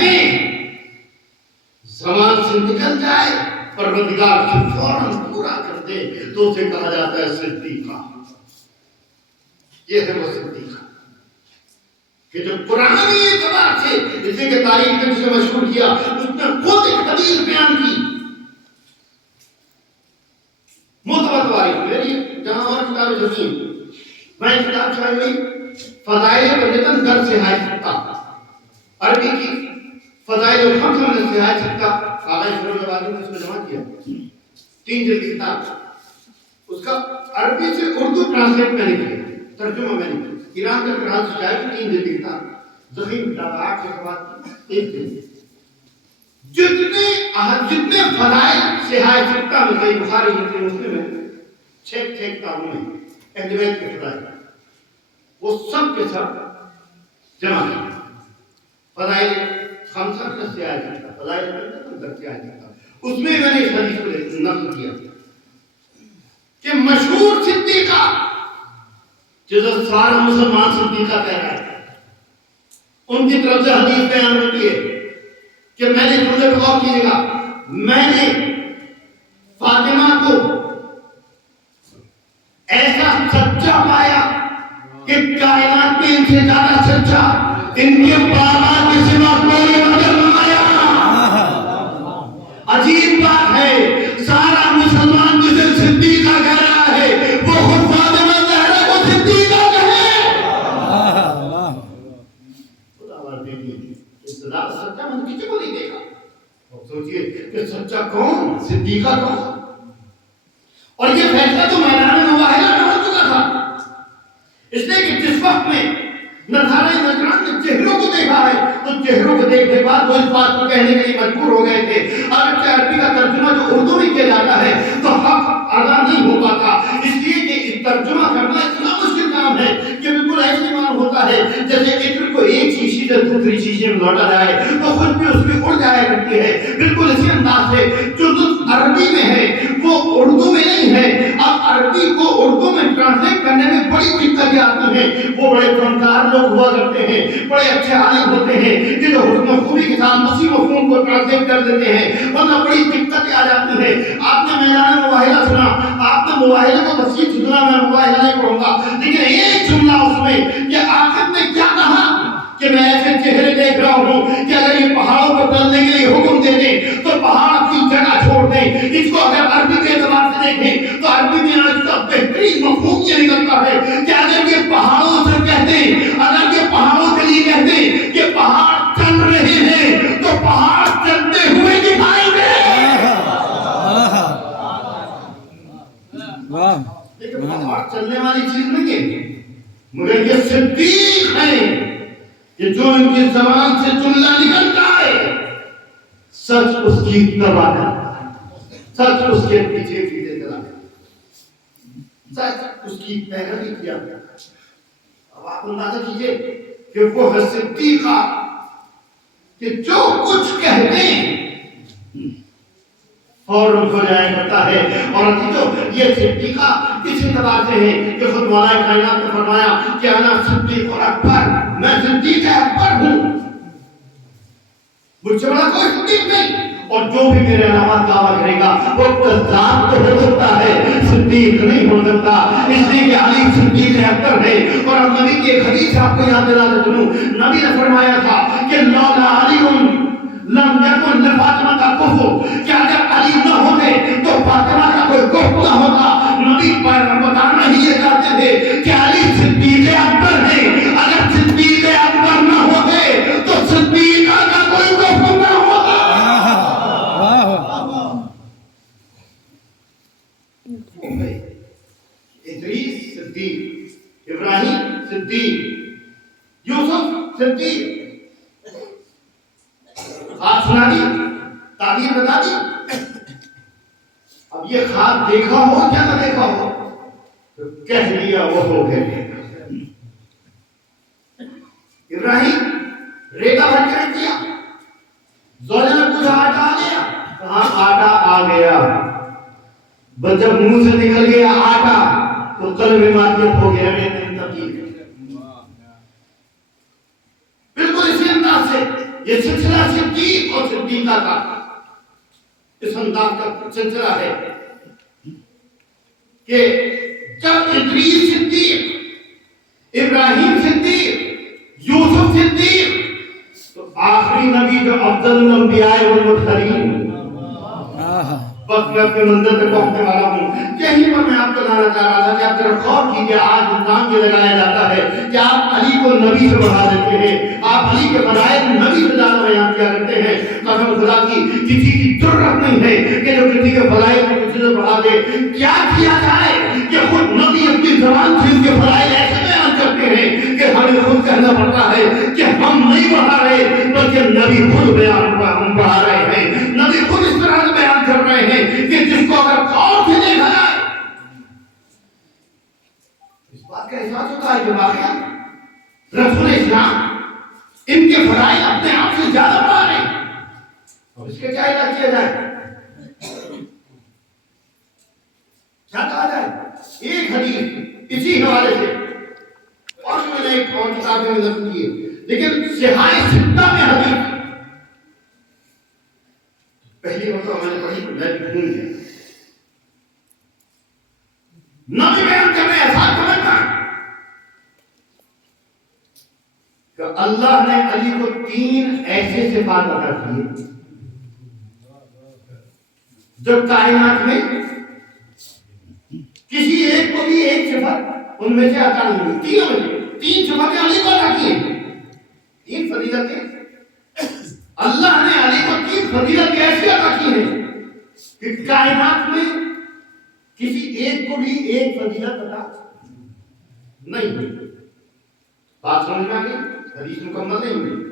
دیں زمان سے نکل جائے پروردگار سے فوراً پورا کر دے تو اسے کہا جاتا ہے صدیقہ. یہ ہے وہ صدیقہ کہ جو قرآنی اعتبار سے جسے کہ تاریخ میں جسے مشہور کیا اس نے خود ایک حدیث بیان کی. معتبر تاریخ میری جہاں اور کتاب زمین میں کتاب چاہیے ہوئی فضائل بندتن در سے ہائے سکتا عربی کی فضائل الخمس من سے ہائے سکتا آغائی فروغ آبادی نے اس میں جمع کیا 3 جلد کتاب اس کا عربی سے اردو ٹرانسلیٹ میں نے کیا ترجمہ میں نے کیا. ایران کا قرآن سے جائے 3 جلد کتاب زخیم کتاب 8 کے بعد 1 جلد. جتنے فضائل سہائے سکتا میں کئی بخاری مسلم ہے 6 کتابوں میں اہل بیت کے فضائل وہ سب کے سب جمع کیا. فضائل خمسہ میں سے آیا جاتا فضائل در سے آیا جاتا اس میں نے اس حدیث کو نقل کیا کہ مشہور صدیقہ جس سارا مسلمان صدیقہ کہہ رہا ہے ان کی طرف سے حدیث بیان ہوتی ہے کہ میں نے تمہیں غور کیجیے گا میں نے فاطمہ کو ایسا سچا پایا کہ کائنات میں ان سے زیادہ سچا ان کے بابا کے سوا کوئی نظر نہ آیا. عجیب بات ہے سارا مسلمان جسے صدیقہ کہہ رہا ہے وہ خود فاطمہ زہرا کو صدیقہ کہے. خدا بات دیکھیے اس زیادہ سچا میں کسی کو نہیں دیکھا. سوچئے کہ سچا کون صدیقہ کون اور یہ فیصلہ تو میدان مباہلہ میں ہو چکا تھا. اس لیے کہ جس وقت میں نصارہ نجران نے چہروں کو دیکھا ہے تو چہروں کو دیکھنے بعد وہ اس بات کو کہنے کے لیے مجبور ہو گئے تھے. اگرچہ عربی کا ترجمہ جو اردو میں کیا جاتا ہے تو حق ادا نہیں ہو پاتا اس لیے کہ اس ترجمہ کرنا اتنا مشکل کام ہے کہ بالکل ایسے معلوم ہوتا ہے جیسے عطر کو ایک شیشی سے دوسری شیشے میں لوٹا جائے تو خود بھی اس میں اڑ جایا کرتی ہے. بالکل اسی انداز سے جو لفظ عربی میں ہے وہ اردو میں نہیں ہے. اب عربی کو اردو میں ٹرانسلیٹ کرنے میں بڑی دقتیں آتی ہیں. وہ بڑے فنکار لوگ ہوا کرتے ہیں بڑے اچھے عالم ہوتے ہیں کہ جو حسن خوبی کے ساتھ مسیح مفہوم کو ٹرانسلیٹ کر دیتے ہیں ورنہ بڑی دقتیں آ جاتی ہیں. آپ نے میدان مباہلہ سنا آپ نے مباہلہ کو تفصیل سنا میں مباہلہ نہیں پڑھوں گا لیکن ایک جملہ اس میں کہ آخر میں کیا کہا کہ میں ایسے چہرے دیکھ رہا ہوں کہ اگر یہ پہاڑوں کو ڈلنے کے لیے حکم دے دیں تو پہاڑ کی جگہ چھوڑ دیں. اس کو اگر عربی کے اعتبار سے دیکھیں تو عربی میں آج کا بہترین مفہوم یہ نکلتا ہے کہ اگر یہ پہاڑوں سے کہتے اگر یہ پہاڑوں کے لیے کہتے کہ پہاڑ چل رہے ہیں تو پہاڑ چلتے ہوئے دکھائیں گے. لیکن پہاڑ چلنے والی چیز نہیں ہے مگر یہ صدیق ہے کہ جو ان کی زبان سے جملہ نکلتا ہے سچ اس کی اتباع کرتا ہے سچ اس کے پیچھے پیچھے چلا جاتا ہے سچ اس کی پیروی کیا جاتا ہے. اب آپ اندازہ کیجئے کہ وہ ہے صدیقہ کہ جو کچھ کہتے ہیں فوراً ہو جایا کرتا ہے. اور جو یہ صدیقہ اس اعتبار سے ہے کہ خود مولا کائنات نے فرمایا کہ انا صدیق اکبر میں صدیق اکبر ہوں مجھ سے بڑا کوئی صدیق نہیں. اور جو بھی میرے علاوہ دعویٰ کرے گا وہ کذاب تو ہو سکتا ہے صدیق نہیں ہو سکتا. اس لیے کہ علی صدیق اکبر ہے. اور اب نبی کی ایک حدیث آپ کو یاد دلا دیتا ہوں. نبی نے فرمایا تھا کہ لولا علی لم یکن لفاطمہ کا کفر کہ اگر علی نہ ہوتے تو فاطمہ کا کوئی کفر نہ ہوتا. نبی پر بتانا ہی یہ چاہتے تھے کہ علی صدیق اکبر ہے. اگر صدیق اکبر نہ ہوتے تو صدیقہ کا کوئی کفر نہ ہوتا. ادریس صدیق ابراہیم صدیق یوسف صدیق خواب سنا دی تعبیر بتا دی. اب یہ خواب دیکھا ہو کیا نہ دیکھا ہو کہہ دیا وہ ہو گئے. ابراہیم ریتا بھر کے رکھ دیا زوجہ نے پوچھا آٹا آ گیا کہاں آٹا آ گیا. بس جب منہ سے نکل گیا آٹا تو قلب ماتیت ہو گیا. بالکل اسی انداز سے یہ سلسلہ صدیق اور صدیقہ کا اس انداز کا سلسلہ ہے کہ جب ادریس صدیق، ابراہیم صدیق، یوسف صدیق، تو آخری نبی جو افضل الانبیاء والمرسلین، بس میں اپنے منزل تک پہنچنے والا ہوں۔ یہیں پر میں آپ کو لانا چاہ رہا تھا کہ آپ ذرا غور کیجیے، آج الزام یہ لگایا جاتا ہے کہ آپ علی کو نبی سے بڑھا دیتے ہیں، آپ علی کے فضائل نبی سے زیادہ بیان کیا کرتے ہیں۔ قسم خدا کی کسی کی ضرورت نہیں ہے کہ جو کسی کے فضائل کو کسی سے بڑھا دے۔ کیا کیا جائے کہ خود نبی اپنی زبان سے ان کے فضائل ایسے بیان کرتے ہیں کہ ہمیں خود کہنا پڑتا ہے کہ ہم نہیں بڑھا رہے، بلکہ نبی خود بیان ہم بڑھا رہے ہیں۔ نبی خود اس طرح سے بیان کر رہے ہیں کہ جس کو اگر غور سے دیکھا جائے اس بات کا احساس ہوتا ہے کہ واقعا رسول اسلام ان کے فضائل اپنے آپ سے زیادہ بڑھا رہے ہیں۔ اور اس کے کیا علاج کیا جائے، کیا کہا جائے؟ ایک حدیث اسی حوالے سے، اور میں نے ایک اور کتاب میں نقل کی ہے، لیکن صحاح ستہ میں حدیث پہلی مرتبہ میں نے پڑھی تو میں بھی بھول گیا۔ نبی بیان کر رہے احساس سمجھنا کہ اللہ نے علی کو 3 ایسے صفات عطا کیے جو کائنات میں کسی ایک کو بھی ایک صفت ان میں سے عطا نہیں ہوئی۔ تینوں میں سے 3 صفتیں علی کو عطا کی ہیں، 3 فضیلتیں اللہ نے علی کو 3 فضیلتیں ایسی عطا کی ہیں کہ کائنات میں کسی ایک کو بھی ایک فضیلت عطا نہیں ہوئی۔ بات سمجھ میں آ گئی؟ حدیث مکمل نہیں ہوئی۔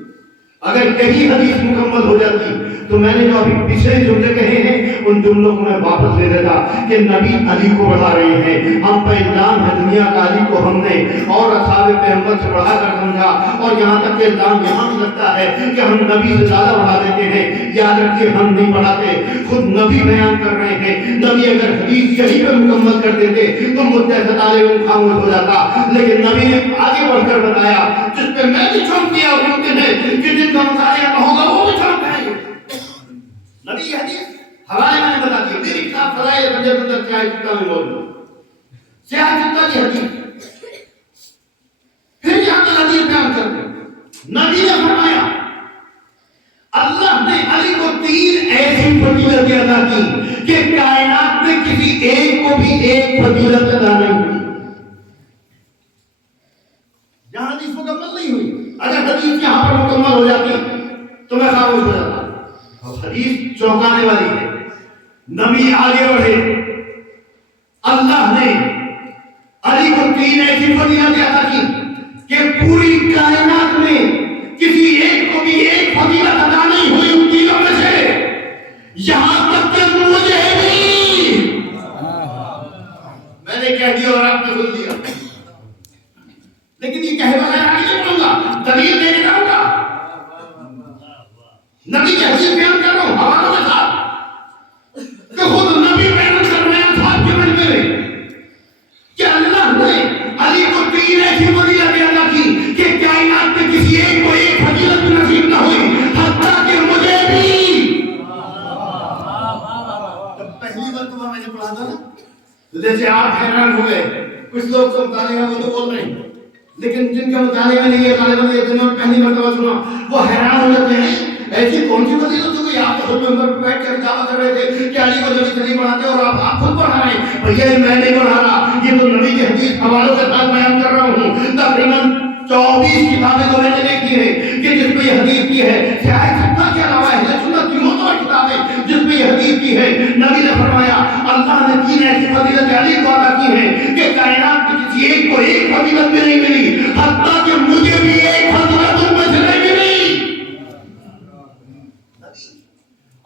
اگر یہی حدیث مکمل ہو جاتی تو میں نے جو ابھی پچھلے جملے کہے ہیں ان جملوں کو میں واپس لے لیتا کہ نبی علی کو بڑھا رہے ہیں۔ ہم پہ الزام ہے دنیا کا علی کو ہم نے اور اصحاب پیغمبر سے بڑھا کر سمجھا، اور یہاں تک کہ الزام یہاں بھی لگتا ہے کہ ہم نبی سے زیادہ بڑھا دیتے ہیں۔ یاد رکھیے ہم نہیں بڑھاتے، خود نبی بیان کر رہے ہیں۔ نبی اگر حدیث یہی پہ مکمل کر دیتے تو مجھے ستارے میں خاموش ہو جاتا، لیکن نبی نے آگے بڑھ کر بتایا جس پہ میں بھی چونک دیا اور ممکن ہے کہ جن کا مطالعہ ہوگا وہ بھی چونک جائیں گے۔ نبی یہ حدیث حوالے میں نے بتا دیا، میری کتاب فضائل رجب اندر سیاہ ستہ میں موجود، سیاہ ستہ کی حدیث۔ پھر یہاں تک حدیث بیان کرتے ہیں، نبی نے فرمایا اللہ نے علی کو 3 ایسی فضیلتیں عطا کی کہ کائنات میں کسی ایک کو بھی ایک فضیلت عطا نہیں ہوئی۔ یہاں حدیث مکمل نہیں ہوئی، اگر حدیث یہاں پر مکمل ہو جاتی تو میں خاموش ہو جاتا۔ حدیث چونکانے والی ہے، نبی آگے بڑھے، اللہ نے علی کو 3 ایسی فضیلتیں عطا کی کہ پوری کائنات میں کسی ایک کو بھی ایک فضیلت عطا نہیں ہوئی ان تینوں میں سے، یہاں تک کہ مجھے بھی۔ میں نے کہہ دیا اور آپ نے سن دیا، لیکن یہ کہے بغیر آگے نہیں بڑھوں گا، دلیل دے کے جاؤں گا۔ نبی کی حدیث بیان کر رہا ہوں حوالوں کے ساتھ کہ خود نبی بیان کر رہے ہیں صاحب کے مجمع میں کہ اللہ نے علی کو 3 ایسی فضیلتیں عطا کی کہ کائنات میں کسی ایک کو ایک فضیلت نصیب نہ ہوئی، حتیٰ کہ مجھے بھی۔ جب پہلی مرتبہ میں نے پڑھا تھا نا تو جیسے آپ حیران ہوئے، کچھ لوگ تو مطالعہ میں تو بول رہے ہیں، لیکن جن کا مطالعہ میں نہیں ہے غالباً یہ جنہوں نے پہلی مرتبہ سنا وہ حیران ہو جاتے ہیں ایسی کون سی فضیلت ہو گئی؟ آپ تو خود ممبر پر بیٹھ کر دعویٰ کر رہے تھے کہ علی کو نبی سے نہیں پڑھاتے اور آپ خود پڑھا رہے ہیں۔ بھیا میں نہیں پڑھا رہا، یہ تو نبی کی حدیث حوالوں کے ساتھ بیان کر رہا ہوں۔ تقریباً 24 کتابیں تو میں نے دیکھی ہیں کہ جس میں یہ حدیث کی ہے، سیاہ ستہ کے علاوہ اہل سنت کی معتبر کتابیں جس میں یہ حدیث کی ہے۔ نبی نے فرمایا اللہ نے 3 ایسی فضیلتیں علی کو عطا کی ہیں کہ کائنات میں کسی ایک کو ایک فضیلت بھی نہیں ملی، حتیٰ کہ مجھے بھی ایک فضیلت ان میں سے نہیں ملی۔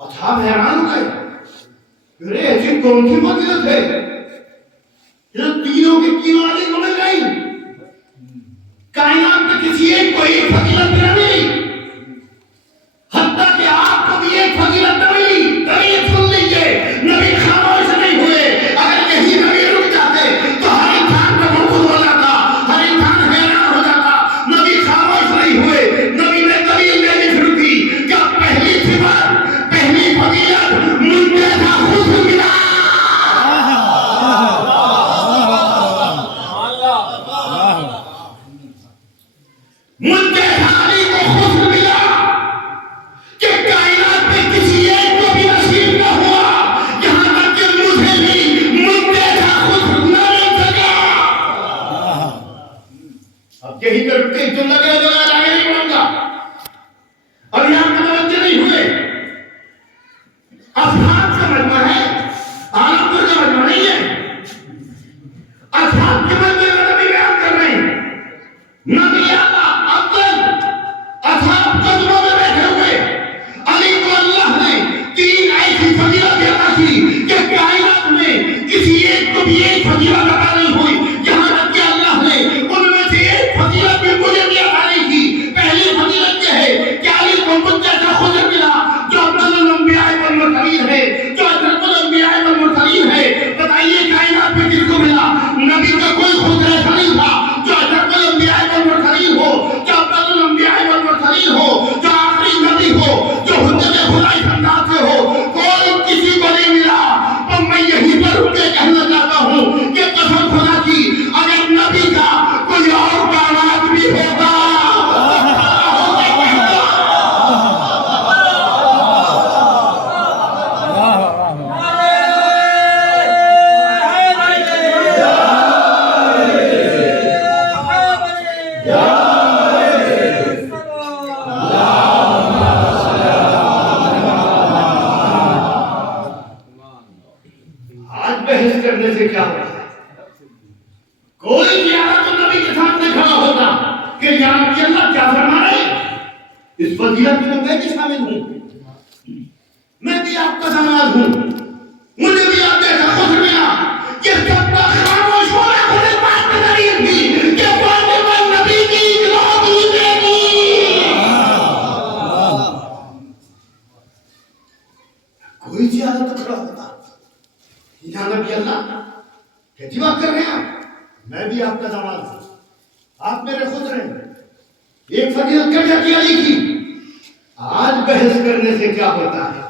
اصحاب حیران ہو گئے، ارے ایسی کون سی فضیلت ہے جو تینوں کی تینوں علی کو مل گئی؟ کائنات میں کسی ایک کو ایک فضیلت نہ ملی، حتیٰ کہ آپ کو بھی ایک فضیلت نہ ملی۔ نبی سن لیجئے، نبی خاموش نہیں ہوئے۔ اگر یہی نبی رک جاتے تو ہر انسان کا مربوط ہو جاتا، ہر انسان حیران ہو جاتا۔ نبی خاموش نہیں ہوئے، نبی نے دلیل دینی شروع کی اصحاب کا مجمع ہے، عالمپور کا مجمع نہیں ہے۔ اصحاب کے مجمع میں نبی بیان کر رہے ہیں، نبی آقا افضل اصحاب قدموں میں بیٹھے ہوئے، علی کو اللہ نے 3 ایسی فضیلتیں عطا کی کہ کائنات میں کسی ایک کو بھی ایک فضیلت عطا نہیں ہوئی، یہاں تک کہ اللہ نے ان میں سے ایک فضیلت بھی مجھے بھی عطا نہیں کی۔ پہلی فضیلت یہ ہے کہ علی کو مجھ جیسا خضر ملا جو افضل الانبیاء والمرسلین ہے، جو اشرف الانبیاء والمرسلین ہے۔ بتائیے کائنات میں کس کو ملا؟ نبی کا کوئی خضر ایسا نہیں تھا جو اشرف الانبیاء والمرسلین ہو، جو افضل الانبیاء والمرسلین ہو، جو آخری نبی ہو، جو حجت خدائی خاندان سے ہو، کوئی کسی کو نہیں ملا۔ اور میں یہیں پر رک کے کہنا چاہتا ہوں کہ قسم خدا کی اگر نبی کا کوئی اور دعوت بھی ہوگا کرنے سے کیا ہوتا ہے؟ کوئی زیادہ تو نبی کے سامنے کھڑا ہوتا کہ یا نبی اللہ کیا فرما رہے ہیں؟ اس فضیلت میں میں بھی شامل ہوں، میں بھی آپ کا سماج ہوں، مجھے بھی آپ جیسا خود ملا کہ سب کا خاموش ہونا خود اس بات میں دلیل تھی کہ فاطمہ نبی کی اطلاع دے گی۔ کوئی زیادہ تو کھڑا ہوتا یا نبی اللہ کیسی بات کر رہے ہیں آپ؟ میں بھی آپ کا داماد ہوں، آپ میرے خود رہیں، ایک فضیلت کر جاتی علی کی۔ آج بحث کرنے سے کیا ہوتا ہے؟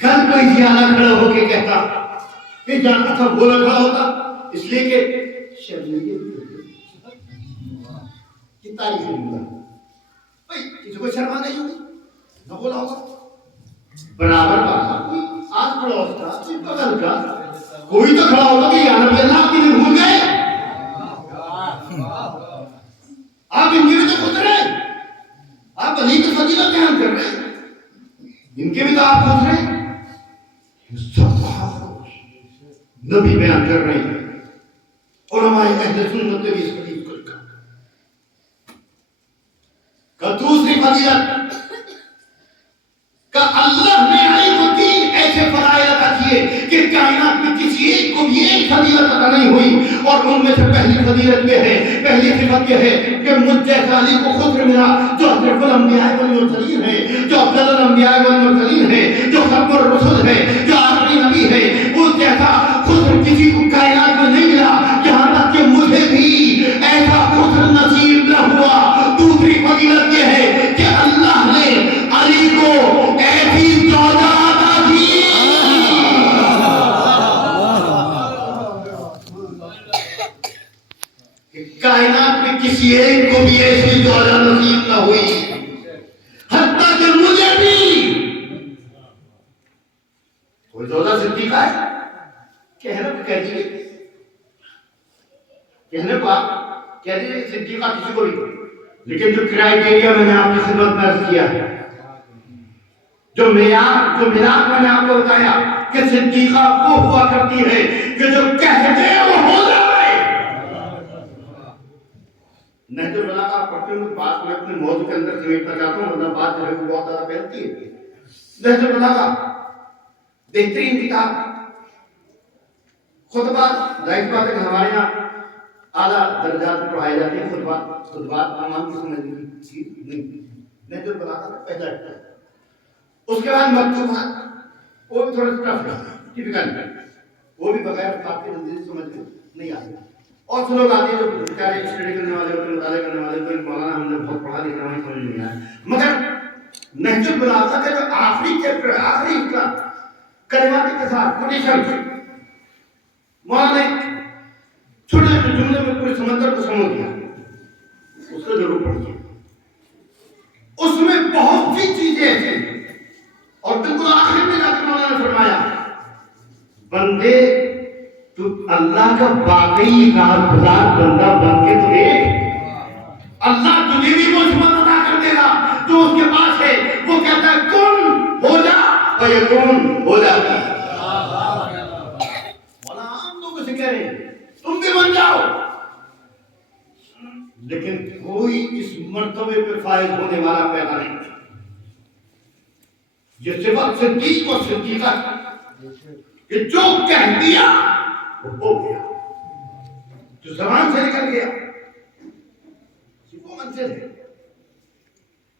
کل کوئی زیادہ کھڑا ہو کے کہتا کہ جانتا تھا بولا کھڑا ہوتا اس لیے کہ شرمندگی کی تعریف نہیں ہوگا، بھائی کسی کو شرما نہیں ہوگی نہ بولا ہوگا برابر بات۔ کوئی آس پڑوس کا کوئی بغل کا کوئی تو کھڑا ہوگا کہ یا نبی اللہ آپ کی نہیں بھول گئے، آپ ان کے بھی تو خود رہے، آپ علی کی فضیلت بیان کر رہے ہیں، ان کے بھی تو آپ خود رہے، نبی بیان کر رہے ہیں، علماء اہل سنت نے بھی اس حدیث کو لکھا۔ کہ دوسری فضیلت کہ اللہ نے علی کو 3 ایسے فضائل عطا کیے کہ کائنات میں کسی ایک کو بھی ایک فضیلت عطا نہیں ہوئی، اور ان میں سے پہلی فضیلت یہ ہے، پہلی صفت یہ ہے کہ مجھ جیسا علی کو خضر ملا جو اشرف الانبیاء والمرسلین ہے، جو افضل الانبیاء والمرسلین ہے، جو ختم الرسل ہے، جو آخری نبی ہے، اس جیسا خضر کسی کو کائنات میں نہیں ملا، یہاں تک کہ مجھے بھی ایسا خضر نصیب نہ ہوا۔ دوسری فضیلت یہ ہے کہ اللہ نے علی کو ایسی زوجہ عطا کی کہ کائنات میں کسی ایک کو بھی ایسی زوجہ نصیب نہ ہوئی، حتیٰ کہ مجھے بھی۔ کوئی زوجہ صدیقہ ہے کہنے کو کہہ دیئے، کہنے کو آپ کہہ دیئے صدیقہ کسی کو بھی، لیکن جو کرائیٹیریا میں نے آپ کی خدمت میں عرض کیا ہے، جو معیار میں نے آپ کو بتایا کہ صدیقہ وہ ہوا کرتی ہے کہ جو کہتے ہیں وہ ہو جائے۔ نہج البلاغہ پڑھتے ہوئے بات میں اپنے موضوع کے اندر سمیٹنا چاہتا ہوں، ورنہ بات جو ہے وہ بہت زیادہ پھیلتی ہے۔ نہج البلاغہ بہترین کتاب، خطبات ظاہر بات ہے کہ ہمارے یہاں اعلیٰ درجات میں پڑھائے جاتے ہیں، خطبات عوام کی سمجھنے کی چیز نہیں۔ نہج البلاغہ کا پہلا ہے، اس کے بعد مکتوبات، وہ بھی تھوڑا ٹف ہے، ٹپیکل ہے، وہ بھی بغیر بات کے نزدیک سمجھ میں نہیں آتے۔ اور سے لوگ آتے ہیں جو بیچارے اسٹڈی کرنے والے ہوتے ہیں، مطالعہ کرنے والے ہوتے ہیں، مولانا ہم نے بہت پڑھا لکھا ہمیں سمجھ نہیں آیا، مگر نہج البلاغہ کا جو آخری چیپٹر، آخری حصہ کلمات کے ساتھ کوٹیشن، مولانا نے چھوٹے چھوٹے جملے میں پورے سمندر کو سمجھ دیا، اس کو ضرور پڑھیے، اس میں بہت سی چیزیں ایسی ہیں۔ اور بالکل آخر میں جا کے مولانا نے فرمایا بندے تو اللہ کا واقعی رازدار بندہ بن کے تو دیکھ، اللہ تجھے بھی وہ صفت عطا کر دے گا جو اس کے پاس ہے۔ وہ کہتا ہے کن ہو جا فیکون ہو جاتا ہے۔ مولا عام لوگ اسے کہہ رہے ہیں تم بھی بن جاؤ، لیکن کوئی اس مرتبے پہ فائز ہونے والا پیدا نہیں۔ یہ صفت صدیق اور صدیقہ کہ جو کہہ دیا وہ ہو گیا، جو زبان سے نکل گیا وہ منزل ہے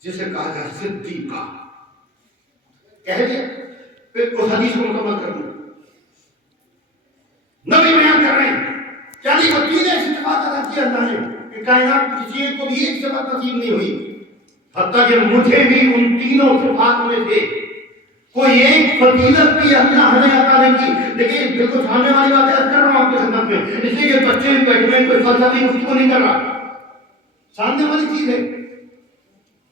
جسے کہا جائے صدیقہ۔ کہہ دیا پھر اس حدیث کو مکمل کر دوں۔ نبی بیان کر رہے ہیں کہ علی کو تین ایسی صفات عطا کی اللہ نے کہ کائنات میں کسی ایک کو بھی ایک صفت نصیب نہیں ہوئی، حتیٰ کہ مجھے بھی ان تینوں صفات میں سے کوئی ایک فضیلت بھی اللہ نے عطا نہیں کی۔ لیکن بالکل سامنے والی بات ہے، کر رہا ہوں آپ کی خدمت میں، اس لیے کہ بچے بھی بیٹھے ہیں، کوئی فلسفی گفتگو نہیں کر رہا، سامنے والی چیز ہے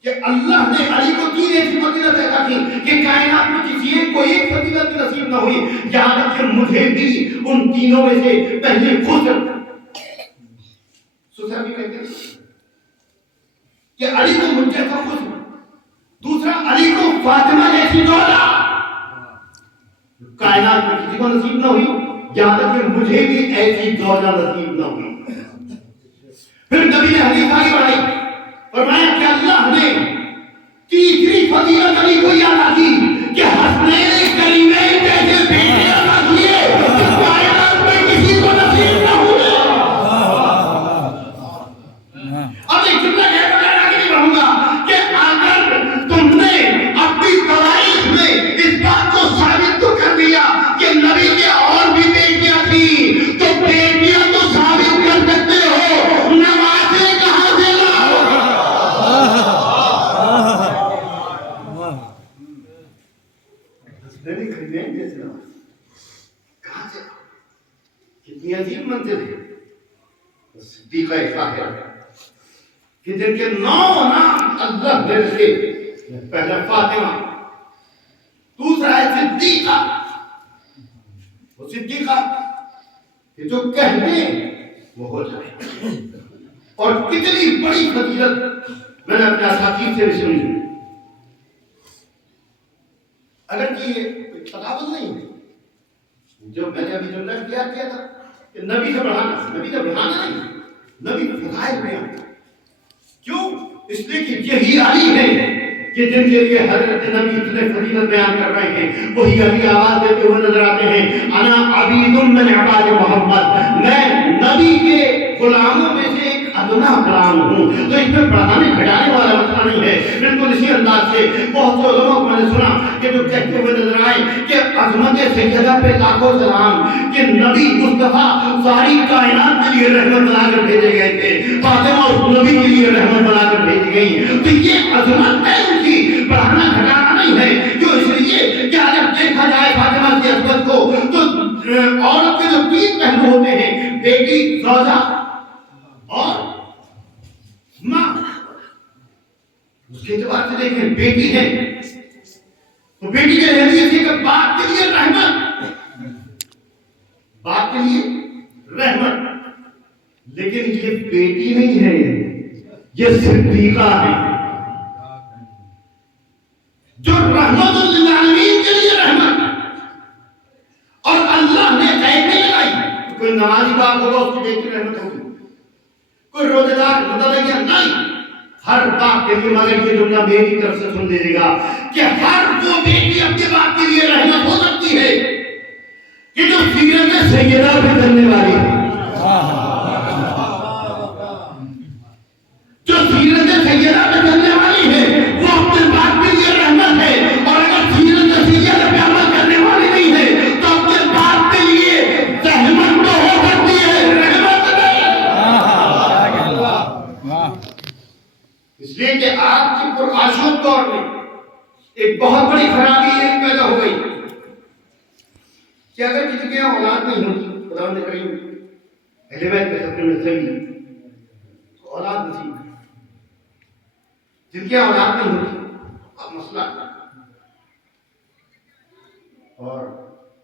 کہ اللہ نے علی کو تین ایسی فضیلت عطا کی کہ کائنات میں کسی ایک کو ایک فضیلت بھی نصیب نہ ہوئی، یہاں تک کہ مجھے بھی ان تینوں میں سے پہلے خسر بھی کہتے ہیں کہ علی کو مجھ جیسا خسر، دوسرا علی کو فاطمہ جیسی زوجہ کائنات میں کسی کو نصیب نہ ہوئی، یہاں تک کہ مجھے بھی ایسی زوجہ نصیب نہ ہوئی۔ پھر نبی نے حدیث آگے بڑھائی، فرمایا کہ اللہ نے تیسری فضیلت علی کو عطا کی کہ حسنین کریمین جیسے بیٹے عطا کیے کائنات میں کسی کو نصیب نہ ہوئے۔ اب ایک جملہ کہہ بغیر آگے نہیں بڑھوں گا کہ اگر تم نے اپنی تواریخ میں اس بات کو ثابت تو کر دیا کہ نبی کے اور بھی بیٹیاں تھیں، تو بیٹیاں تو ثابت کر سکتے ہو، نوازیں کہاں سے لاؤ؟ کہاں سے؟ کتنی عظیم منزل ہے۔ صدیقہ ایسا ہے کہ جن کے 9 نام اللہ نے رکھے، پہلا فاطمہ، دوسرا ہے صدیقہ، وہ صدیقہ کہ جو کہہ دیں وہ ہو جائے۔ اور کتنی بڑی فضیلت میں نے اپنے اساتذہ سے بھی سنی، اگر کہ یہ تقابل نہیں ہے جو میں نے ابھی جملہ کیا تھا کہ نبی سے بڑھانا نہیں، نبی فضائل بیان، کیوں؟ اس لیے کہ یہی علی ہے کہ جن کے لیے حضرت نبی اتنے فضیلت بیان کر رہے ہیں، وہی علی آواز دیتے ہوئے نظر آتے ہیں، انا عبید من عباد محمد، میں نبی کے غلاموں میں سے ایک ادنا غلام ہوں۔ تو اس میں بڑھانے گھٹانے والا مسئلہ نہیں ہے، بالکل اسی انداز سے بہت سے علماء کو میں نے سنا کہ جو کہتے ہوئے نظر آئے کہ عظمت سیدہ پہ لاکھوں سلام کہ نبی مصطفیٰ ساری کائنات کے لیے رحمت بنا کر بھیجے گئے تھے، فاطمہ اس نبی کے لیے رحمت بنا کر بھیجی گئی، تو یہ عظمت ہے ان کی، بڑھانا گھٹانا نہیں ہے۔ جو اس لیے کہ اگر دیکھا جائے فاطمہ کی عظمت کو تو عورت کے جو 3 پہلو ہوتے ہیں، بیٹی، زوجہ اور ماں، اس کے اعتبار سے دیکھیں بیٹی ہے تو بیٹی کے حیثیت سے کہ باپ کے لیے رحمت، باپ کے لیے رحمت، لیکن یہ بیٹی نہیں ہے، یہ صدیقہ ہے جو رحمت للعالمین کے لیے رحمت، اور اللہ نے قید نہیں لگائی کوئی نمازی باپ ہوگا اس کی بیٹی رحمت ہوگی، کوئی روزے دار متدین نہیں، ہر باپ کے لیے، مگر یہ جملہ میری طرف سے سن لیجیے گا کہ ہر وہ بیٹی اپنے باپ کے لیے رحمت ہو سکتی ہے کہ جو سیرت سیدہ پہ چلنے والی ہے، جو سیرت سیدہ پہ چلنے والی ہے وہ اپنے باپ کے لیے رحمت ہے، اور اگر سیرت سیدہ پہ عمل کرنے والی نہیں ہے تو اپنے باپ کے لیے رحمت تو ہو سکتی ہے، رحمت نہیں۔ اس لیے کہ آج کے پرآشوب دور میں ایک بہت بڑی خرابی یہ پیدا ہو گئی کہ اگر کسی کے اولاد نہیں ہوتی، خدا نے کریم اہل بیت کے سفر میں صحیح تو اولاد نصیب ہے، جن کی اولاد نہیں ہوتی اب مسئلہ ہے، اور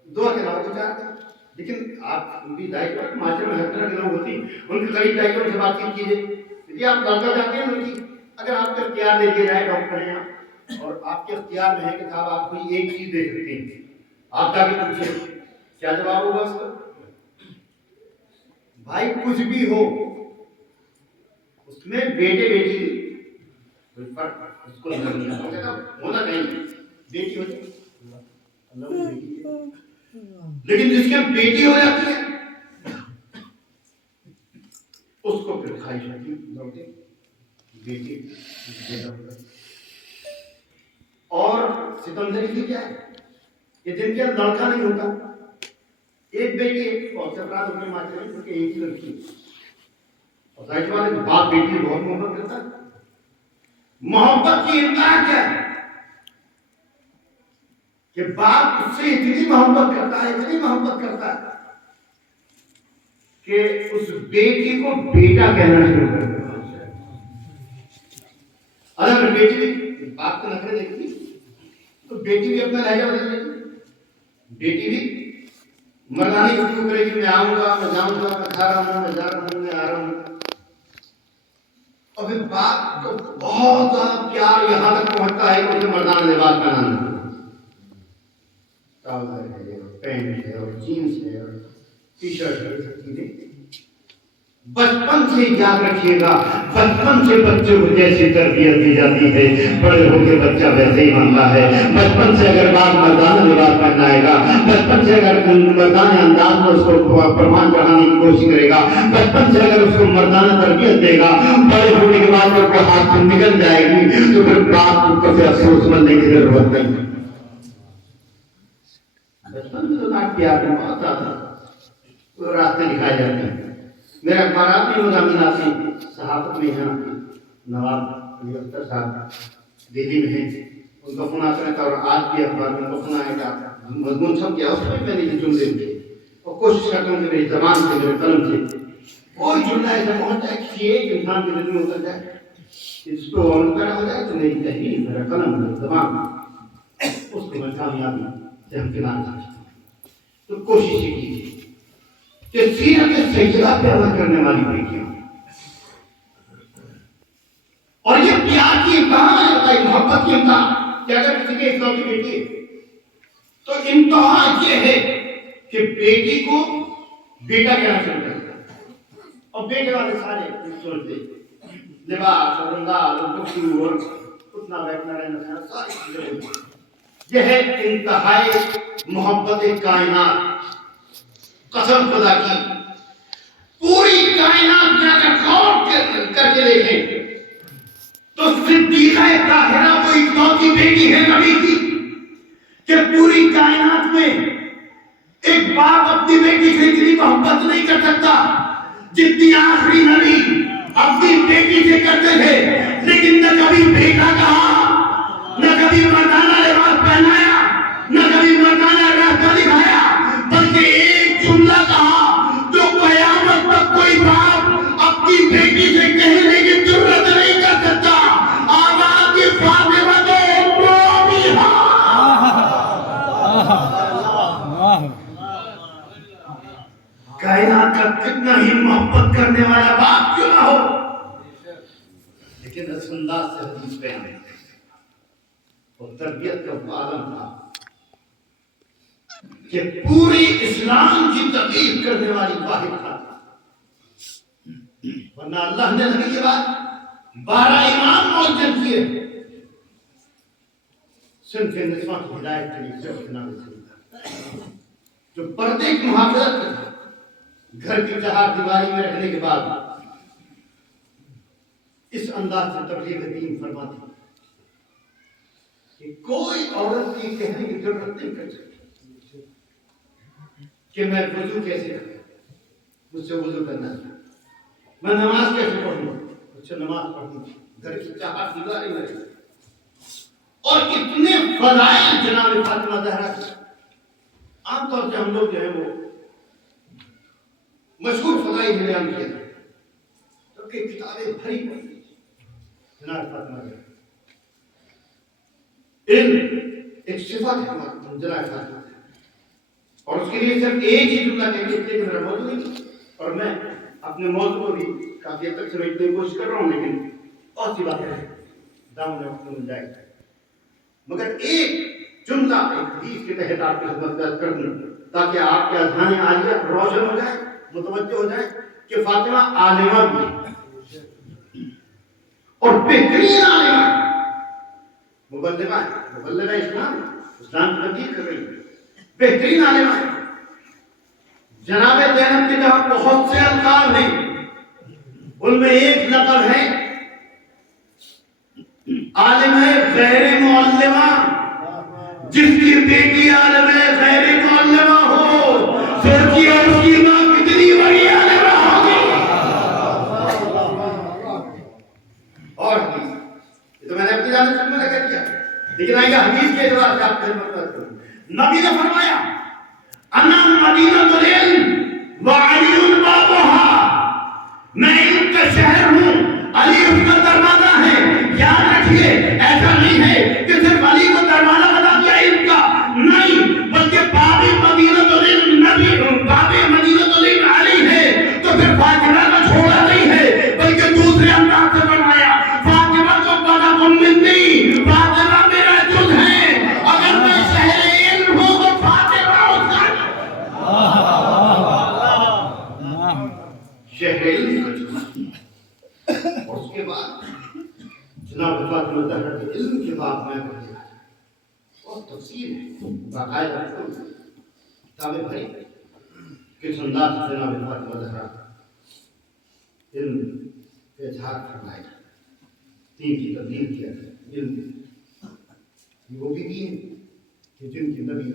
دعا کے علاوہ کچھ آتا ہے، لیکن آپ ان کی دائیں پر معاشرے میں ہر طرح کے لوگ ہوتی ہیں، ان کے قریب جائے ان سے بات چیت کیجیے، دیکھیے آپ ڈاکٹر جاتے ہیں ان کی، اگر آپ کو اختیار دے دیا جائے ڈاکٹر ہیں اور آپ کے اختیار میں ہے کہ صاحب آپ کوئی ایک چیز دے سکتے ہیں، آپ جا کے پوچھیں کیا جواب ہوگا اس کا؟ بھائی کچھ بھی ہو اس میں بیٹے بیٹی کوئی فرق اس کو نظر نہیں آتا، ہونا چاہیے بیٹی ہو جائے لیکن جس کی بیٹی ہو جاتی ہے اس کو پھر خواہش ہوتی ہے بیٹی بیٹا ہوگا۔ اور ستمدری کی کیا ہے کہ جن کے لڑکا نہیں ہوتا، ایک بیٹی ہے اور افراد اپنے معاشرے میں کیونکہ ایک ہی لڑکی ہے، اور ظاہر بات ہے باپ بیٹی بہت محبت کرتا ہے۔ محبت کی انتہا کیا ہے کہ باپ اس سے اتنی محبت کرتا ہے، اتنی محبت کرتا ہے کہ اس بیٹی کو بیٹا کہنا شروع کر دیتا ہے۔ اگر بیٹی بھی باپ کو نخرے دیکھتی تو بیٹی بھی اپنا لہجہ بدل دے گی، بیٹی بھی مردانی گفتگو کرے گی، میں آؤں گا، میں جاؤں گا، میں کھا رہا ہوں، میں جا رہا ہوں، میں آ رہا ہوں۔ اور پھر باپ کو بہت زیادہ پیار یہاں تک پہنچتا ہے کہ اسے مردانہ لباس پہنانا، ٹراؤزر ہے اور پینٹ ہے اور جینس ہے اور ٹی شرٹ ہے، سب چیزیں بچپن سے یاد رکھیے گا۔ بچپن سے بچوں کو جیسی تربیت دی جاتی ہے بڑے ہو کے بچہ ویسے ہی بنتا ہے۔ بچپن سے اگر باپ مردانہ لباس پہنائے گا، بچپن سے اگر مردانہ انداز میں اس کو پروان چڑھانے کی کوشش کرے گا، بچپن سے اگر اس کو مردانہ تربیت دے گا، بڑے ہونے کے بعد اس کو ہاتھ سے نکل جائے گی تو پھر باپ کو کبھی افسوس کرنے کی ضرورت نہیں۔ بچپن میں تو ناک پیار میں بہت زیادہ راستے دکھائے جاتے ہیں۔ میرے اخبارات میں مضامین آتے ہیں، صحافت میں یہاں نواب علی اختر صاحب دہلی میں ہیں، ان کا فون آتا رہتا ہے، اور آج بھی اخبار میں ان کا فون آئے گا، مضمون چھپ گیا، اس میں میں نے یہ جملے لکھے اور کوشش کرتا ہوں کہ میری زبان سے، میرے قلم سے کوئی جملہ ایسا پہنچ جائے کہ ایک انسان کے دل میں اتر جائے، اس کو عمل پیدا ہو جائے تو میری تحریر، میرا قلم، میری زبان اس کو میں کامیابی سے ہمکنار سمجھتا ہوں۔ تو کوشش یہ کیجیے کہ سیرت سیدہ پہ عمل کرنے والی بیٹیاں، اور یہ پیار کی انتہا میں بتائی، محبت کی انتہا کہ اگر کسی کے اکلوتی بیٹی ہے تو انتہا یہ ہے کہ بیٹی کو بیٹا کہنا شروع کر دیا، اور بیٹے والے سارے سوچتے لباس اور انداز اور گفتگو اور اٹھنا بیٹھنا رہنا ساری چیزیں، یہ ہے انتہائی محبت کائنات۔ قسم خدا کی پوری کائنات میں اگر غور کر کے دیکھیں تو صدیقہ طاہرہ وہ اکلوتی بیٹی ہے نبی کی کہ پوری کائنات میں ایک باپ اپنی بیٹی سے اتنی محبت نہیں کر سکتا جتنی آخری نبی اپنی بیٹی سے کرتے تھے، لیکن نہ کبھی بیٹا کہا، نہ کبھی مردانہ لباس پہنایا، نہ کبھی مردانہ راستہ دکھایا، بلکہ ایک جملہ کہا جو قیامت تک کوئی باپ اپنی بیٹی سے کہنے کی ضرورت نہیں کر سکتا، آواز کی فاطمہ تو کائنات کا کتنا ہی محبت کرنے والا باپ کیوں نہ ہو، لیکن رسول اللہ سے حدیث بیان ہے اور تربیت کا عالم تھا کہ پوری اسلام کی تبلیغ کرنے والی واحد تھا، ورنہ اللہ نے نبی کے بعد 12 امام معین کیے، صنف نسواں کی ہدایت کے لیے صرف جناب رسول جو پردے کی محافظت کرتا، گھر کی چہار دیواری میں رہنے کے بعد اس انداز سے تبلیغ دین فرماتی کہ کوئی عورت کی کہنے کی ضرورت نہیں کر سکتی کہ میں وضو کیسے کروں، مجھ سے وضو کرنا ہے، میں نماز کیسے پڑھوں، مجھ سے نماز پڑھوں، گھر کی چہار دیواری میں رہنا، اور اتنے فضائل جناب فاطمہ زہرا کے عام طور سے ہم لوگ جو ہے وہ مشہور فضائل بیان کیا تو کہ کتابیں بھری پڑی جناب فاطمہ زہرا علم ایک صفت ہے جناب فاطمہ، اور اس کے لیے صرف ایک ہی جملہ کہتے تھے کہ میرا موضوع نہیں، اور میں اپنے موضوع کو بھی کافی حد تک سمجھنے کی کوشش کر رہا ہوں، لیکن بہت سی باتیں دامن میں وقت مل جائے گا۔ مگر ایک جملہ ایک حدیث کے تحت آپ کی خدمت پیش کر دوں تاکہ آپ کے اذہان عالیہ روشن ہو جائے، متوجہ ہو جائے کہ فاطمہ عالمہ بھی اور بہترین عالمہ، مبلغہ ہے، مبلغہ اسلام کی تبلیغ کر رہی ہے، بہترین عالمہ ہے۔ جناب زینب کے جہاں بہت سے القاب ہیں، ان میں ایک لقب ہے عالمہ غیر معلمہ۔ جس کی بیٹی عالم غیر معلمہ ہو، سوچیے اس کی ماں کتنی بڑی عالمہ ہوگی۔ اور حدیث یہ تو میں نے اپنی جانب سے میں نے کہہ دیا، لیکن آئیے حدیث کے اعتبار سے آپ کو مطلب کروں۔ نبی نے فرمایا انا مدینۃ العلم وعلی بابها، میں علم کا شہر ہوں، علی اس کا دروازہ ہے۔ یاد رکھیے ایسا نہیں ہے کہ صرف علی کو دروازہ بتا دیا علم کا، نہیں، بلکہ باب مدینۃ العلم نبی، باب مدینۃ العلم علی ہے، تو پھر فاطمہ کو چھوڑا نہیں ہے بلکہ دوسرے انداز سے فرمایا فاطمہ کو بنا منی، فاطمہ میرا جز ہے، اگر میں شہر علم ہوں تو فاطمہ اس کا شہر علم کا جز۔ اور اس کے بعد جناب فاطمہ زہرا کے علم کے بعد میں پڑھا اور تفسیر ہے، باقاعدہ کتابیں بھری کس انداز سے جناب فاطمہ زہرا علم کے اظہار فرمائے، دین کی تبلیغ کیا، علم وہ بھی دین کہ جن کی نبی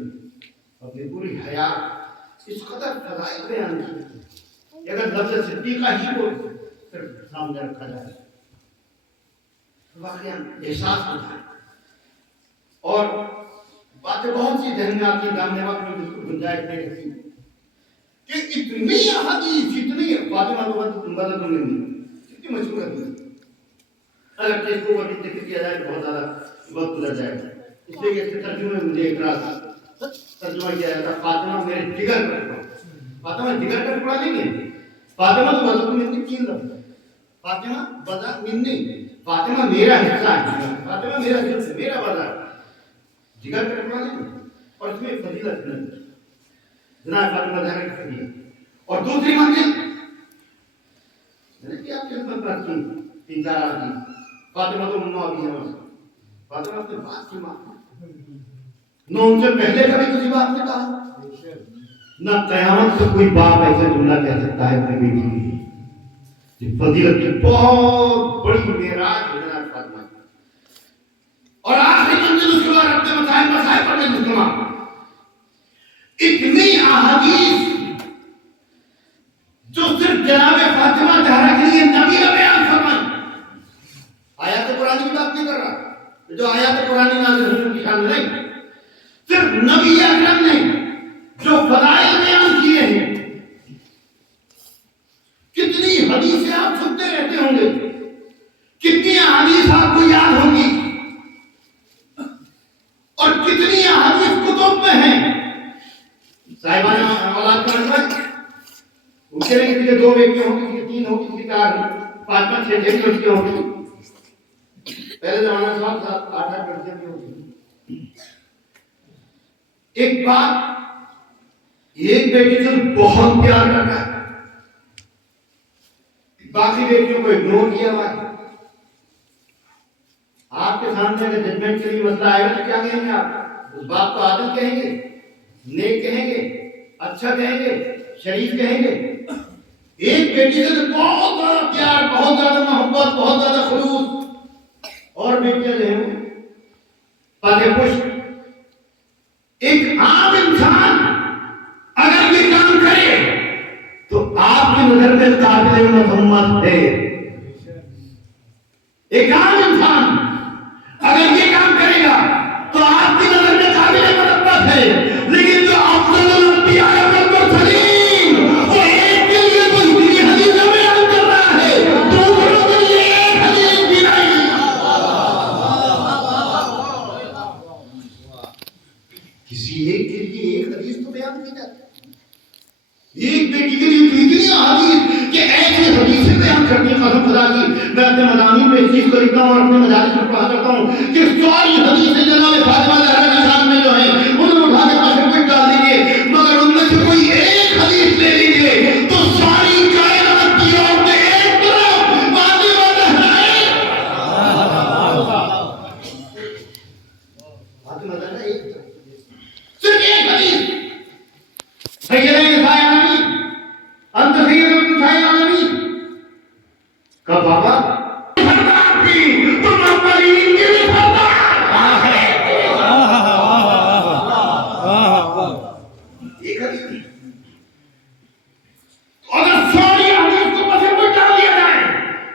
اپنی پوری حیات اس قدر فضائل بیان کی، اگر لفظ صدیقہ ہی کو صرف سامنے رکھا جائے واقعاً احساس ہوتا ہے، اور باتیں بہت سی ذہن میں آتی ہیں، دامنے وقت میں بالکل گنجائش نہیں رہتی کہ اتنی احادیث، اتنی فاطمہ کو مدد نہیں، اتنی مشہور حدیث، اگر اس کو ورنی ذکر کیا جائے بہت زیادہ وقت گزر جائے گا، اس لیے کہ اس کے ترجمے میں مجھے اعتراض ہے۔ ترجمہ کیا جاتا فاطمہ میرے جگر کا ٹکڑا، فاطمہ جگر کا ٹکڑا نہیں ہے، فاطمہ تو بدر میں تین لفظ ہے، فاطمہ بدر منی، فاطمہ میرا حصہ ہے، فاطمہ میرا حصہ، میرا بدر، جگر کا ٹکڑا نہیں، اور اس میں فضیلت نہیں، جناب فاطمہ زہرا کی فضیلت۔ اور دوسری منزل میں نے کیا آپ کی خدمت بات کی، تین چار آدمی فاطمہ تو ماں بھی ہے، فاطمہ اپنے باپ کی ماں، نہ ان سے پہلے کبھی کسی باپ نے کہا، نہ قیامت سے کوئی باپ ایسا جملہ کہہ سکتا ہے اپنی بیٹی کی فضیلت کی بہت بڑی معراج ہے جناب فاطمہ کی۔ اور آخری منزل اس کے بعد ربط مسائل پر اجتماع، اتنی احادیث جو صرف جناب فاطمہ زہرا کے لیے نبی نے بیان فرمائی۔ آیات قرآن کی بات نہیں کر رہا، جو آیات قرآن نازل ہونے کی شان نہیں، صرف نبی اکرم نے جو فضائل بیان کیے ہیں، کتنی حدیثیں آپ سنتے رہتے ہوں گے، کتنی احادیث آپ کو یاد ہوگی، اور کتنی احادیث کتب میں ہیں۔ صاحبان اولاد کا مطلب وہ کہہ رہے ہیں کہ دو بیٹیاں ہوں گی، تین ہوں گی، چار ہوں، پانچ پانچ چھ چھ لڑکیاں ہوں گی، پہلے زمانے میں 7 7 8 8 لڑکیاں بھی ہوں گی۔ ایک بات، ایک بیٹی سے بہت پیار کر رہا ہے، باقی بیٹیوں کو اگنور کیا ہوا ہے۔ آپ کے سامنے اگر ججمنٹ کے لیے مسئلہ آئے گا تو کیا کہیں گے؟ آپ اس باپ کو عادل کہیں گے، نیک کہیں گے، اچھا کہیں گے، شریف کہیں گے؟ ایک بیٹی سے تو بہت زیادہ پیار، بہت زیادہ محبت، بہت زیادہ خلوص، اور بیٹیاں جو ہیں پادے پوش۔ ایک عام انسان اگر یہ کام کرے تو آپ کی نظر میں قابل مذمت ہے۔ ایک عام انسان اگر یہ کام کرے گا تو آپ کی نظر میں قابل مذمت ہے، لیکن جو افضل الانبیاء والمرسلین وہ ایک کے لیے تو اتنی حدیثیں بیان کر رہا ہے، دوسروں کے لیے ایک حدیث بھی نہیں۔ کسی ایک کے لیے ایک حدیث تو بیان کی جاتی ہے۔ ایک بیٹی کے لیے اتنی احادیث کہ ایسے حدیثیں بیان کرتی ہیں قسم خدا کی. میں اپنے مضامین میں اس چیز کو لکھتا ہوں اور اپنے مجالس میں پڑھا کرتا ہوں کہ ساری حدیثیں جناب فاطمہ زہرا کی شان میں جو ہیں ان کو اٹھا کے قسم پہ ڈال دیجیے، مگر ان میں سے کوئی ایک حدیث لے لیجیے تو ساری کائنات کی عورتیں ایک طرف، فاطمہ زہرا ایک طرف. صرف ایک حدیث سیدنا نساء العالمین انت سید نساء العالمین کا بابا سردار تھی، تم اولین کی بھی سردار. ایک حدیث اگر ساری حدیث کو پسے پر ڈال دیا جائے،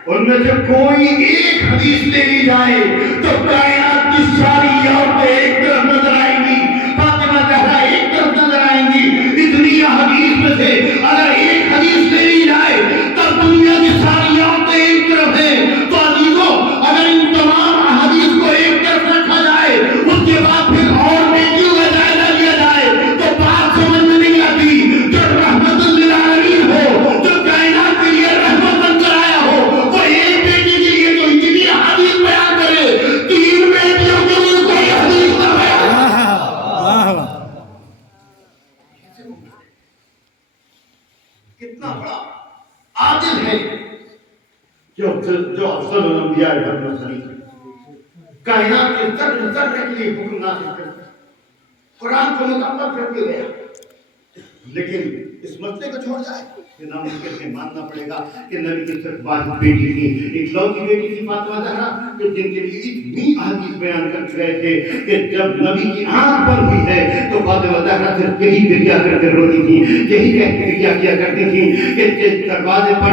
ان میں سے کوئی ایک حدیث لے لی جائے تو کائنات کی ساری عورتیں ایک طرف نظر آئیں گی، فاطمہ زہرا ایک طرف نظر آئیں گی. اتنی حدیث میں سے اگر ایک حدیث لے لی جائے تب دنیا کی ساری عورتیں ایک طرف ہیں. تو عزیزو اگر ان تمام احادیث کو ایک طرف رکھا جائے اس کے بعد پھر اور بیٹیوں کا جائزہ لیا جائے تو بات سمجھ میں نہیں آتی. جو رحمت للعالمین ہو، جو کائنات کے لیے رحمت بن کر آیا ہو، وہ ایک بیٹی کے لیے تو اتنی حدیث بیان کرے، تین بیٹیوں کے لیے کوئی حدیث نہ بیان. کتنا بڑا عادل ہے جو افضل الانبیاء والمرسلین کائنات کے ذرے ذرے کے لیے حکم نازل کرتا ہے، قرآن کو مکمل کر کے گیا. لیکن اس مسئلے کو چھوڑ جائے کہ ناممکن ہے، ماننا پڑے گا کہ نبی کی صرف واحد بیٹی تھی، اکلوتی بیٹی تھی فاطمہ زہرا، جو جن کے لیے اتنی احادیث بیان کر رہے تھے کہ جب نبی کی آنکھ بند ہوئی ہے تو فاطمہ زہرا صرف یہی گریا کر کے روتی تھی، یہی کہہ کے گریا کیا کرتی تھی کہ جس دروازے پر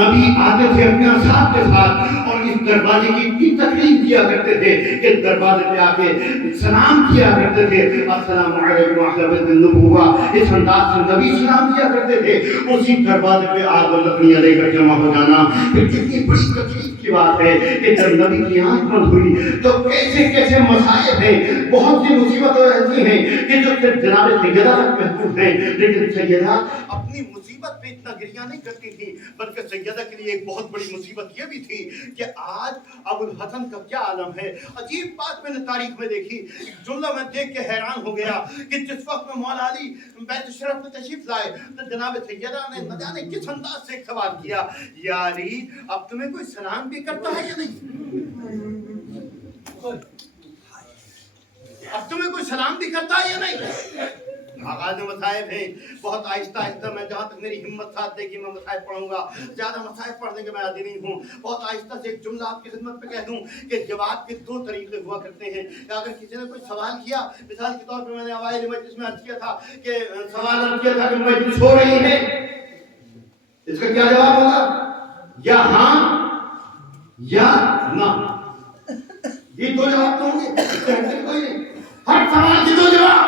نبی آتے تھے اپنے اصحاب کے ساتھ اور اس دروازے کی اتنی تکلیف کیا کرتے تھے کہ دروازے پہ آ کے سلام کیا کرتے تھے، السلام علیکم اہل النبوہ، اس انداز سے نبی سلام کیا کرتے تھے. اسی دروازے پہ آگ و لکڑیاں لے کر جمع ہو جانا پھر کتنی بڑی تکلیف کی بات ہے کہ جب نبی کی آنکھ بند ہوئی تو کیسے کیسے مسائب ہیں، بہت سی مصیبتیں ایسی ہیں کہ جو صرف جناب سیدہ تک محدود ہیں. لیکن سیدہ اپنی مصیبت پہ اتنا گریہ نہیں کرتی تھی، بلکہ سیدہ کے لیے ایک بہت بڑی مصیبت یہ بھی تھی کہ آج ابو الحسن کا کیا عالم ہے. عجیب بات میں نے تاریخ میں دیکھی، جملہ میں دیکھ کے حیران ہو گیا کہ جس وقت میں مولا علی بیت الشرف میں تشریف لائے تو جناب سیدہ نے نہ جانے کس انداز سے ایک سوال کیا، یا علی اب تمہیں کوئی سلام بھی کرتا ہے یا نہیں؟ اب تمہیں کوئی سلام بھی کرتا ہے یا نہیں؟ آغاز مصائب ہیں، بہت آہستہ آہستہ، میں جہاں تک میری ہمت ساتھ دے گی میں مصائب پڑھوں گا، زیادہ مصائب پڑھنے کے میں عادی نہیں ہوں. بہت آہستہ سے ایک جملہ آپ کی خدمت پہ کہہ دوں کہ جواب کے دو طریقے ہوا کرتے ہیں. اگر کسی نے کوئی سوال کیا، مثال کے طور پہ میں نے اوائل مجلس میں عرض کیا تھا کہ سوال عرض کیا تھا کہ مجلس ہو رہی ہے، اس کا کیا جواب ہوگا؟ یا ہاں یا نہ. یہ دو جواب تو ہوں گے، کوئی نہیں. ہر سوال کے دو جواب.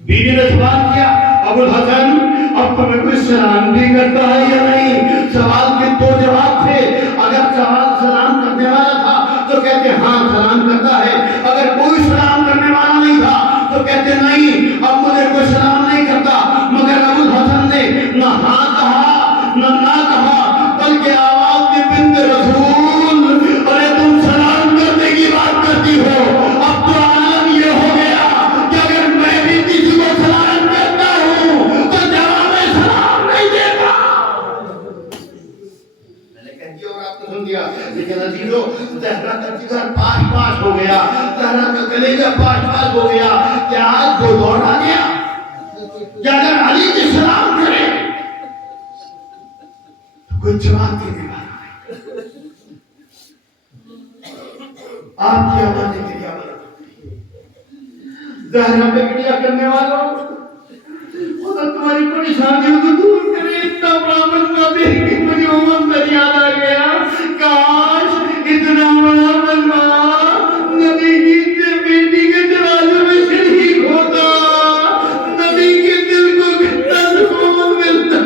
بیوی نے سوال کیا، ابو الحسن اب تمہیں کوئی سلام بھی کرتا ہے یا نہیں؟ سوال کے دو جواب تھے. اگر سوال سلام کرنے والا تھا تو کہتے ہاں سلام کرتا ہے، اگر کوئی سلام کرنے والا نہیں تھا تو کہتے نہیں اب مجھے کوئی سلام نہیں کرتا. مگر ابو الحسن نے نہ ہاں کہا نہ کہا، بلکہ آواز کی بنت رسول، ارے تم سلام کرنے کی بات کرتی ہو. اب تو عالم یہ ہو گیا کہ اگر میں بھی کسی کو سلام کرتا ہوں تو جواب سلام نہیں دیتا. میں نے کہہ دیا اور آپ نے سن دیا. لیکن عزیزو زہرا کا جگر پاش پاش ہو گیا، زہرا کا کلیجہ پاش پاش ہو گیا کہ آج وہ دور آ گیا کہ اگر علی کی سلام کرے تو کوئی جواب دینے والا نہیں. آپ کی آوازیں کے لیے زہرا پہ گریا کرنے والوں، خدا تمہاری پریشانیوں کو دور کرے. اتنا بڑا منظر دیکھ کے مجھے وہ منظر یاد آ گیا، کاش اتنا بڑا منظر نبی کی بیٹی کے جنازے میں شریک ہوتا، نبی کے دل کو کتنا سکون ملتا.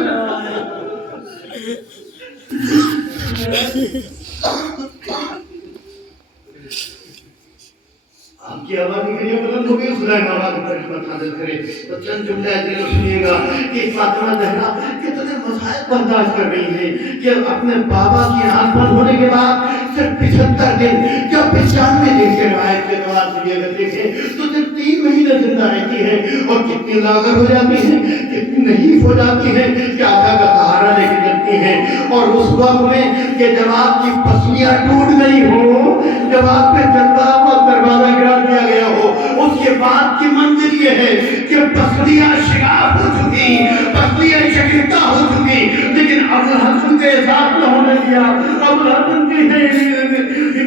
آپ کی آواز کے لیے بلند ہو گئی، خدا کی آواز پر رحمت نازل کرے. تو چند جملے ایسے سنیے گا کہ فاطمہ زہرا کتنے مسائل برداشت کر رہی ہیں کہ اپنے بابا کی آنکھ بند ہونے کے بعد صرف 75 دن یا 95 دن کے روایت کے بعد سنیے گا دیکھیں تو صرف 3 مہینے زندہ رہتی ہے اور کتنی لاغر ہو جاتی ہے، کتنی نحیف ہو جاتی ہے کہ آدھا کا سہارا لے کے چلتی ہے. اور اس وقت میں کہ جب آپ کی پسلیاں ٹوٹ گئی ہو، جب آپ پہ جلتا ہوا دروازہ گرا دیا گیا ہو، اس کے بعد کی منزل یہ ہے کہ پسلیاں شگاف ہو چکی، پسلیاں شگفتہ ہو چکی، لیکن ابوالحسن کے احساس نہ ہونے دیا. ابوالحسن کی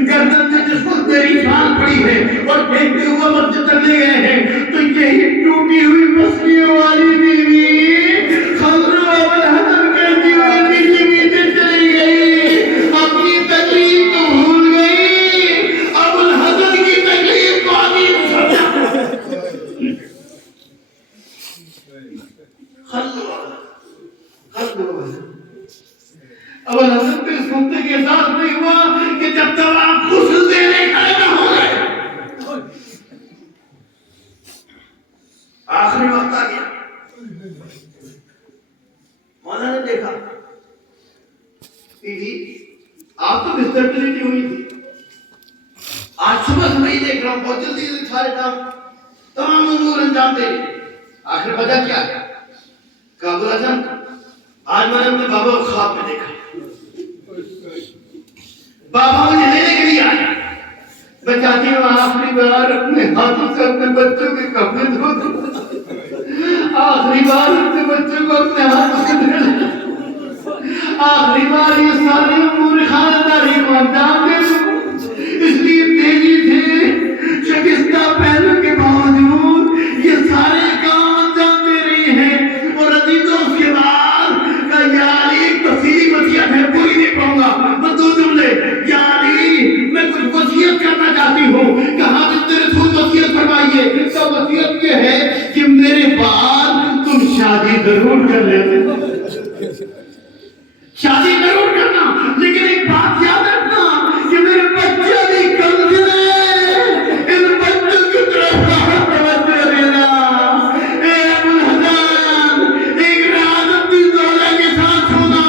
گردن سے جس وقت میری جان پڑی ہے اور پھینکتے ہوئے مسجد تک لے گئے ہیں تو یہی ٹوٹی ہوئی پسلیوں والی بیوی خضر ابوالحسن کہتی ہوئی نیچے نیچے چلی گئی. اپنی تکلیف تو بھول گئی، ابوالحسن کی تکلیف کو عظیم سمجھا. ابوالحسن کو اس نقطے کے احساس نہیں ہوا کہ جب تک آپ غسل دینے کھڑے نہ ہو گئے آخری وقت آ گیا. مولا نے دیکھا بیوی آپ تو بستر پہ لیٹی ہوئی تھی، آج صبح سے میں ہی دیکھ رہا ہوں بہت جلدی سے سارے کام تمام امور انجام دے رہی. آخر وجہ کیا ہے؟ کہ ابوالحسن آج میں نے اپنے بابا کو خواب میں دیکھا، بابا مجھے لینے کے لیے آیا. میں چاہتی ہوں آخری بار اپنے ہاتھوں سے اپنے بچوں کے کپڑے دھو دوں، آخری بار اپنے بچوں کو اپنے ہاتھوں سے دھو دوں، آخری بار یہ سارے امور خاندانی کو انجام دے دوں. اس لیے تیزی سے شکستہ پہلو کے باوجود یہ سارے کام انجام دے رہی ہیں. اور عزیزوں اس کے بعد کا یار ایک تفصیلی وصیت ہے، پوری نہیں پڑھوں گا، بس 2 جملے. یعنی میں کچھ وصیت کرنا چاہتی ہوں کہ حافظ رسول وصیت فرمائیے. اس کا وصیت یہ ہے کہ میرے بعد تم شادی ضرور کر لیتے، شادی ضرور کرنا، لیکن ایک بات یاد رکھنا کہ میرے بچے بھی کم ہیں، ان بچوں کی طرف بہت توجہ دینا. اے ابوالحسن ایک رات اپنی زوجہ کے ساتھ سونا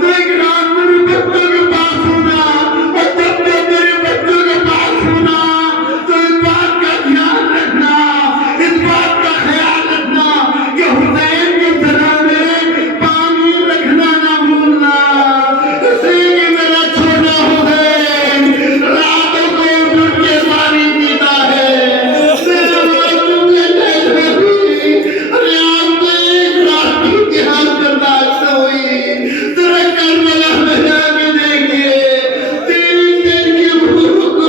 تو ایک رات میرے بچوں کے پاس سونا، اور جب میرے بچوں کے پاس سونا تو اس بات کا دھیان رکھنا، اس بات کا خیال رکھنا کہ حسین کی طرح میں پانی رکھنا نہ بھولنا. اس لیے کہ میرا چھوٹا حسین راتوں کو اٹھ کے پانی پیتا ہے. میرے بچوں کے کہتے ہوئی ارے آپ کو ایک رات کی امتحان برداشت نہ ہوئی، ذرا کربلا میں جا کے دیکھیے تیری دل کی بھوک کو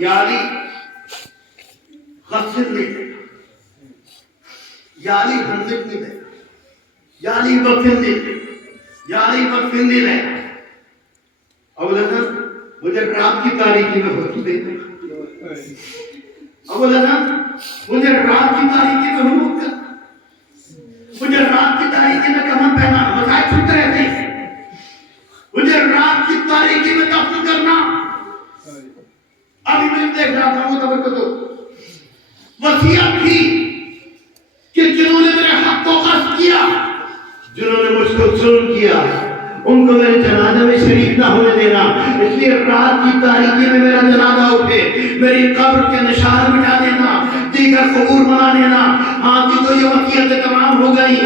یعنی غسل نہیں دے، یعنی ہنزک نہیں دے، یعنی وقفن نہیں دے، یعنی وقفن نہیں لے. ابوالحسن مجھے رات کی تاریکی میں وقت دے دے، ابوالحسن مجھے رات کی تاریکی میں حمود کر، مجھے رات کی تاریکی میں کفن پہنا. مسائل سنتے رہتے ہیں، مجھے رات کی تاریکی میں دفن کرنا. ابھی میں دیکھ رہا تھا وہ توجہ تو وصیت تھی کہ جنہوں نے میرے حق کو غصب کیا، جنہوں نے مجھ کو ظلم کیا، ان کو میرے جنازے میں شریک نہ ہونے دینا. اس لیے رات کی تاریکی میں میرا جنازہ اٹھے، میری قبر کے نشان مٹا دینا، دیگر قبور بنا دینا. ہاں جی تو یہ وصیتیں تمام ہو گئی،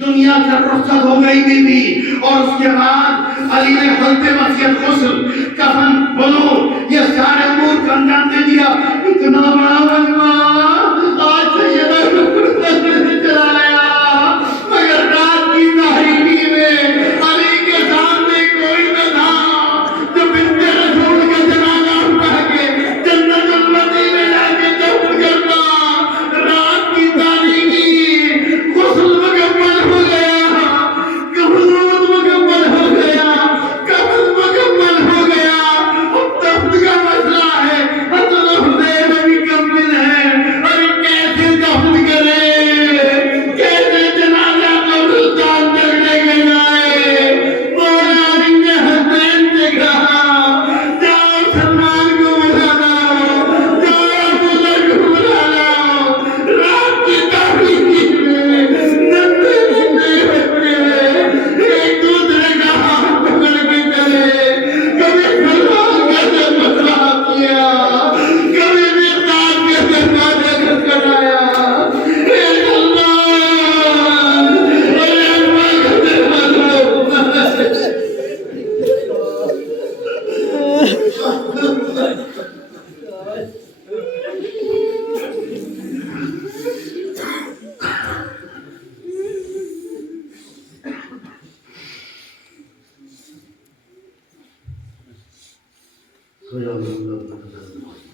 دنیا سے رخصت ہو گئی بیوی. اور اس کے بعد علی نے حلف وصیت غسل کفن بنو یہ سارے امور کا انجام دے دیا. اتنا بڑا مجمع آج سیدہ رسول نے چلایا، مگر رات کی تاریکی میں علی کے سامنے کوئی نہ تھا جو بنت رسول کا جنازہ اٹھا کے جنت البقیع میں جا کے دفن کرتا. رات کی تاریکی غسل مکمل ہو گیا، حضور مکمل ہو گیا، کفن مکمل ہو گیا. اب دفن کا مسئلہ ہے. حضرت حسین ابھی خیال اللہ